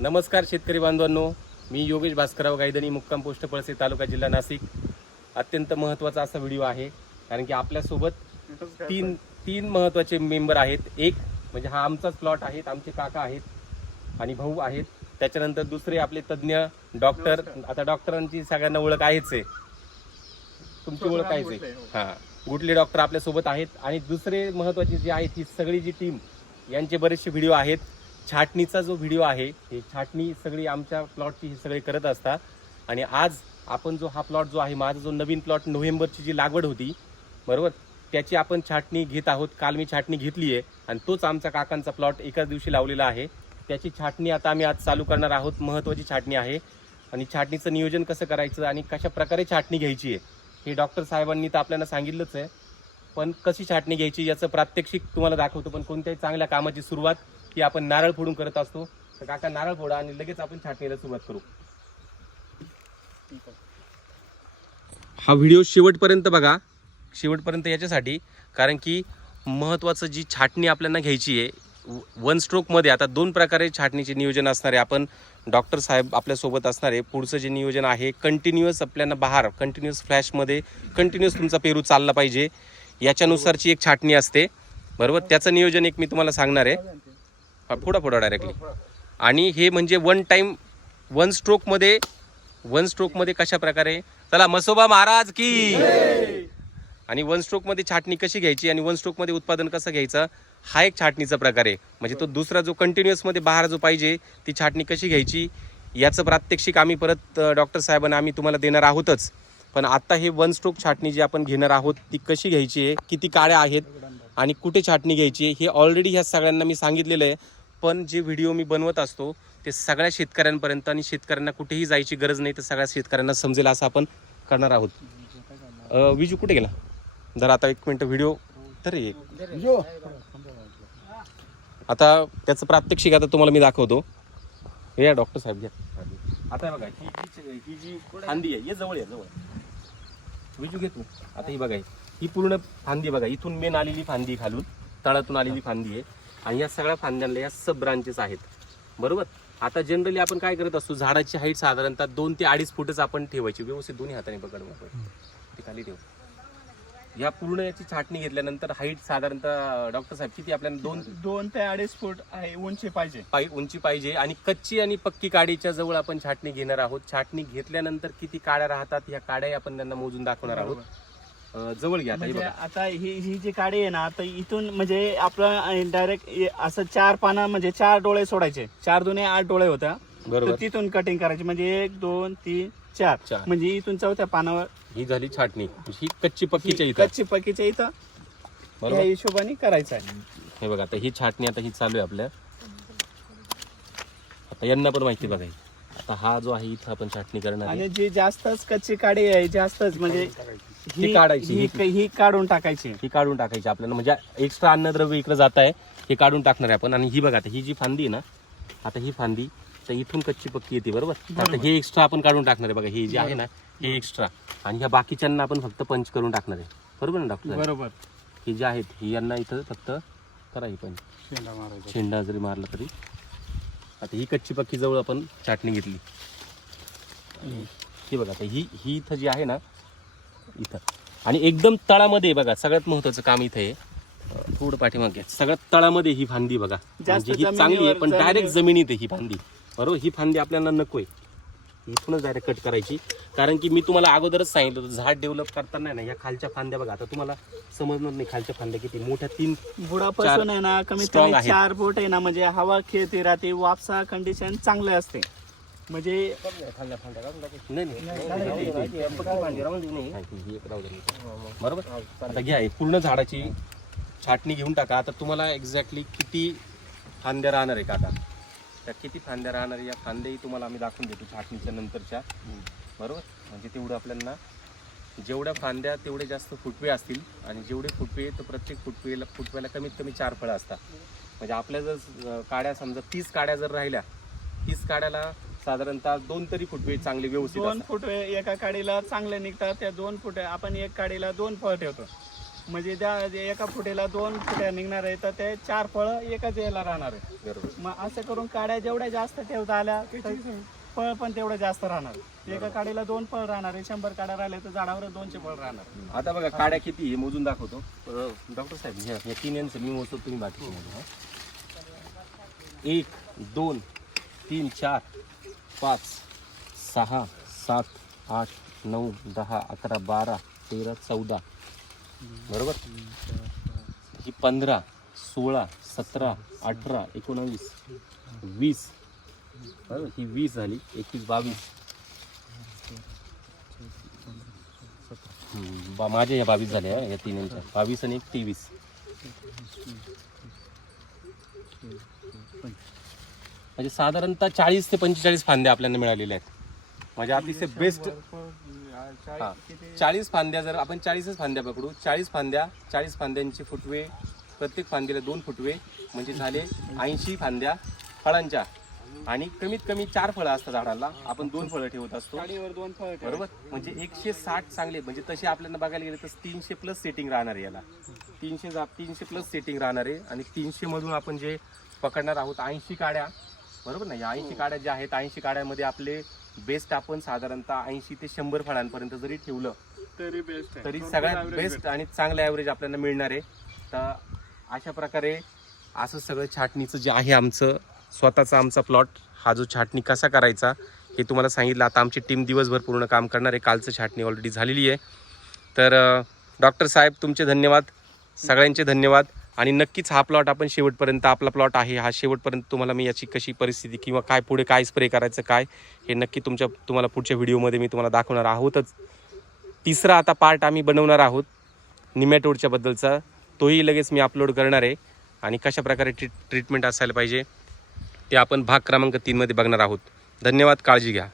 नमस्कार शेतकरी बांधवांनो, मी योगेश भास्करराव गायधनी, मुक्काम पोस्ट पळसे, तालुका जिल्हा नाशिक. अत्यंत महत्त्वाचा असा व्हिडिओ आहे, कारण की आपल्यासोबत तीन महत्त्वाचे मेंबर आहेत. एक म्हणजे हा आमचाच प्लॉट आहे, आमचे काका आहेत आणि भाऊ आहेत. त्याच्यानंतर दुसरे आपले तज्ज्ञ डॉक्टर. आता डॉक्टरांची सगळ्यांना ओळख आहेच आहे, तुमची ओळख आहेच आहे. हां, गुटले डॉक्टर आपल्यासोबत आहेत. आणि दुसरे महत्त्वाचे जे आहेत, ही सगळी जी टीम, यांचे बरेचसे व्हिडिओ आहेत. छाटणीचा जो व्हिडिओ आहे, हे छाटणी सगळी आमच्या प्लॉटची हे सगळे करत असतात. आणि आज आपण जो हा प्लॉट जो आहे, माझा जो नवीन प्लॉट नोव्हेंबरची जी लागवड होती बरोबर, त्याची आपण छाटणी घेत आहोत. काल मी छाटणी घेतली आहे आणि तोच आमचा काकांचा प्लॉट एकाच दिवशी लावलेला आहे. त्याची छाटणी आता आम्ही आज चालू करणार आहोत. महत्त्वाची छाटणी आहे आणि छाटणीचं नियोजन कसं करायचं आणि कशा प्रकारे छाटणी घ्यायची आहे हे डॉक्टर साहेबांनी तर आपल्याला सांगितलंच आहे. पण कशी छाटणी घ्यायची याचं प्रात्यक्षिक तुम्हाला दाखवतो. पण कोणत्याही चांगल्या कामाची सुरुवात ही आपण नारळ फोडून करत असतो. तर काका नारळ फोडा आणि लगेच आपण छाटणीला सुरुवात करू. हा व्हिडिओ शेवटपर्यंत बघा, शेवटपर्यंत याच्यासाठी, कारण की महत्त्वाचं जी छाटणी आपल्याला घ्यायची आहे वन स्ट्रोकमध्ये. आता दोन प्रकारे छाटणीचे नियोजन असणार आहे. आपण डॉक्टर साहेब आपल्यासोबत असणार आहे. पुढचं जे नियोजन आहे कंटिन्युअस आपल्याला बहार, कंटिन्युअस फ्लॅशमध्ये कंटिन्युअस तुमचा पेरू चालला पाहिजे, याच्यानुसारची एक छाटणी असते बरोबर. त्याचं नियोजन एक मी तुम्हाला सांगणार आहे. फोडा डायरेक्टली. आणि हे म्हणजे वन टाइम वन स्ट्रोकमध्ये कशा प्रकारे, चला मसोबा महाराज की. आणि वन स्ट्रोकमध्ये छाटणी कशी घ्यायची आणि वन स्ट्रोकमध्ये उत्पादन कसं घ्यायचं, हा एक छाटणीचा प्रकार आहे. म्हणजे तो दुसरा जो कंटिन्युअसमध्ये बहार जो पाहिजे, ती छाटणी कशी घ्यायची याचं प्रात्यक्षिक आम्ही परत डॉक्टर साहेबांना आम्ही तुम्हाला देणार आहोतच. पण आता हे वन स्ट्रोक छाटणी जी आपण घेणार आहोत ती कशी घ्यायची आहे, किती काड्या आहेत आणि कुठे छाटणी घ्यायची आहे, हे ऑलरेडी ह्या सगळ्यांना मी सांगितलेलं आहे. पण जे व्हिडिओ मी बनवत असतो ते सगळ्या शेतकऱ्यांपर्यंत, आणि शेतकऱ्यांना कुठेही जायची गरज नाही, तर सगळ्या शेतकऱ्यांना समजेल असं आपण करणार आहोत. विजू कुठे गेला जरा, आता एक मिनिट व्हिडिओ तर एक आता त्याचं प्रात्यक्षिक आता तुम्हाला मी दाखवतो. हे या डॉक्टर साहेब घ्या. आता बघा ही जी फांदी आहे, हे जवळ आहे, जवळ विजू घेतो. आता ही बघा, ही पूर्ण फांदी बघा, इथून मेन आलेली फांदी, खालून तळातून आलेली फांदी आहे. आणि या सगळ्या फांद्यांना या सब ब्रांचेस आहेत बरोबर. आता जनरली आपण काय करत असतो, झाडाची हाईट साधारणतः 2 ते 2.5 फूटच आपण ठेवायची. व्यवस्थित दोन्ही हाताने पकड, ते खाली ठेव. या पूर्ण याची छाटणी घेतल्यानंतर हाईट साधारणतः डॉक्टर साहेब किती आपल्याला 2 ते 2.5 फूट आहे उंची पाहिजे. आणि कच्ची आणि पक्की काडीच्या जवळ आपण छाटणी घेणार आहोत. छाटणी घेतल्यानंतर किती काड्या राहतात, ह्या काड्या आपण त्यांना मोजून दाखवणार आहोत. जवळ घ्या. म्हणजे आता ही जी काडी आहे ना, आता इथून म्हणजे आपलं डायरेक्ट असं 4 पानं, म्हणजे 4 डोळे सोडायचे. 4 दुने 8 डोळे होत्या बरोबर. तिथून कटिंग करायची, म्हणजे 1 2 3 4, म्हणजे इथून 4थ्या पानावर ही झाली छाटणी. ही कच्ची पक्कीच्या इथं बरोबर या हिशोबाने करायचं आहे. हे बघा, आता ही छाटणी आता ही चालू आहे आपल्या. आता यांना पण माहिती बघा, आता हा जो आहे इथं आपण छाटणी करणार. आणि जी जास्तच कच्ची काडी आहे, जास्तच म्हणजे ही काढायची, ही काढून टाकायची. आपल्याला, म्हणजे एक्स्ट्रा अन्नद्रव्य इकडे जात आहे, हे काढून टाकणार आहे आपण. आणि ही बघा, आता ही जी फांदी आहे ना, आता ही फांदी तर इथून कच्ची पक्की येते बरोबर. आता हे एक्स्ट्रा आपण काढून टाकणार आहे बघा, हे जे आहे ना हे एक्स्ट्रा. आणि ह्या बाकीच्यांना आपण फक्त पंच करून टाकणार आहे बरोबर ना डॉक्टर. बरोबर. हे जे आहेत ही यांना इथं फक्त करायची पंच, शेंडा जरी मारला तरी. आता ही कच्ची पक्की जवळ आपण छाटणी घेतली. ही बघा, आता ही इथं जी आहे ना इथं, आणि एकदम तळामध्ये बघा, सगळ्यात महत्वाचं काम इथं आहे. थोडं पाठीमाग घ्या. सगळ्यात तळामध्ये ही फांदी बघा, म्हणजे ही चांगली आहे, पण डायरेक्ट जमिनीत आहे ही फांदी बरोबर. ही फांदी आपल्याला नकोय, इथूनच डायरेक्ट कट करायची. कारण की मी तुम्हाला अगोदरच सांगितलं होतं, झाड डेव्हलप करताना ना, या खालच्या फांद्या बघा, आता तुम्हाला समजणार नाही खालच्या फांद्या किती मोठ्या, 3 बुडापासून आहे ना कमीत कमी 4 फूट आहे ना, म्हणजे हवा खेळती राहते, वापसा कंडिशन चांगले असते. म्हणजे बरोबर. आता घ्या, पूर्ण झाडाची छाटणी घेऊन टाका. आता तुम्हाला एक्झॅक्टली किती फांद्या राहणार आहे काका, त्या किती फांद्या राहणार या फांद्याही तुम्हाला आम्ही दाखवून देतो छाटणीच्या नंतरच्या बरोबर. म्हणजे तेवढं आपल्याला, जेवढ्या फांद्या तेवढे जास्त फुटवे असतील, आणि जेवढे फुटवे तर प्रत्येक फुटव्याला कमीत कमी 4 फळं असतात. म्हणजे आपल्या जर काड्या समजा 30 काड्या जर राहिल्या, 30 काड्याला साधारणतः 2 तरी फुटवे चांगले व्यवस्थित 2 फुटवे एका काडीला चांगले निघतात. त्या 2 फुटे आपण एक काडीला 2 फळ ठेवतो. म्हणजे त्या एका फुटेला 2 फुट्या निघणार आहे तर ते 4 फळं एकाच याला राहणार आहे. बरोबर. मग असं करून काड्या जेवढ्या जास्त ठेवता आल्या फळ पण तेवढं जास्त राहणार. एका काडीला 2 फळ राहणार आहे. 100 काड्या राहिल्या तर झाडावर 200 फळ राहणार. आता बघा काड्या किती हे मोजून दाखवतो. डॉक्टर साहेब या 3 यांचं मी मोजतो, तुम्ही बाकी मोजा. 1 2 3 4 5 6 7 8 9 10 11 12 13 14 बरोबर. ही 15 16 17 18 19 20 बरोबर. ही 20 झाली. 21 22 माझ्या या 22 झाल्या या 3 यांच्या 22 आणि 1 23 म्हणजे साधारणतः 40 ते 45 फांद्या आपल्याला मिळालेल्या आहेत. म्हणजे अतिशय बेस्ट. 40 फांद्या जर आपण 40च फांद्या पकडू, 40 फांद्यांचे फुटवे, प्रत्येक फांद्याला 2 फुटवे म्हणजे झाले 80 फांद्या फळांच्या. आणि कमीत कमी 4 फळं असतात झाडाला, आपण 2 फळं ठेवत असतो काडीवर 2 फळ बरोबर. म्हणजे 160 चांगले. म्हणजे तसे आपल्याला बघायला गेले तर 300 प्लस सेटिंग राहणार आहे याला. 300 प्लस सेटिंग राहणार आहे. आणि 300 मधून आपण जे पकडणार आहोत 80 काड्या बरोबर ना. या 80 काड्या ज्या आहेत 80 काड्यामध्ये आपले बेस्ट आपण साधारणतः 80 ते 100 फळांपर्यंत जरी ठेवलं तरी बेस्ट आहे. तरी सगळ्यात बेस्ट आणि चांगलं ॲव्हरेज आपल्याला मिळणार आहे. तर अशा प्रकारे असं सगळं छाटणीचं जे आहे आमचं स्वतःचा आमचा प्लॉट, हा जो छाटणी कसा करायचा हे तुम्हाला सांगितलं. आता आमची टीम दिवसभर पूर्ण काम करणार आहे. कालचं छाटणी ऑलरेडी झालेली आहे. तर डॉक्टर साहेब तुमचे धन्यवाद, सगळ्यांचे धन्यवाद. आणि नक्कीच हा प्लॉट आपण शेवटपर्यंत, आपला प्लॉट आहे हा शेवटपर्यंत, तुम्हाला मी याची कशी परिस्थिती किंवा काय पुढे काय स्प्रे करायचं काय हे नक्की तुम्हाला पुढच्या व्हिडिओमध्ये मी तुम्हाला दाखवणार आहोतच. तिसरा आता पार्ट आम्ही बनवणार आहोत निमॅटोडच्या बद्दलचा, तोही लगेच मी अपलोड करणार आहे. आणि कशा प्रकारे ट्रीटमेंट असायला पाहिजे ते आपण भाग क्रमांक 3 मध्ये बघणार आहोत. धन्यवाद, काळजी घ्या.